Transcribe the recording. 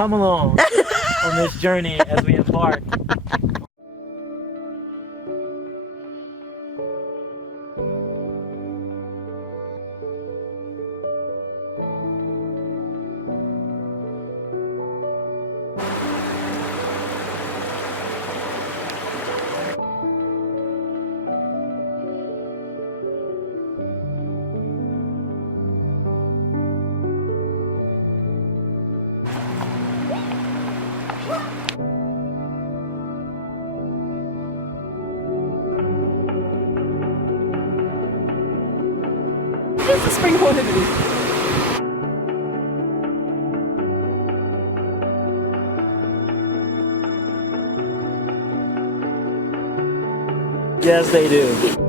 come along on this journey as we embark. It's a spring holiday. Yes, they do.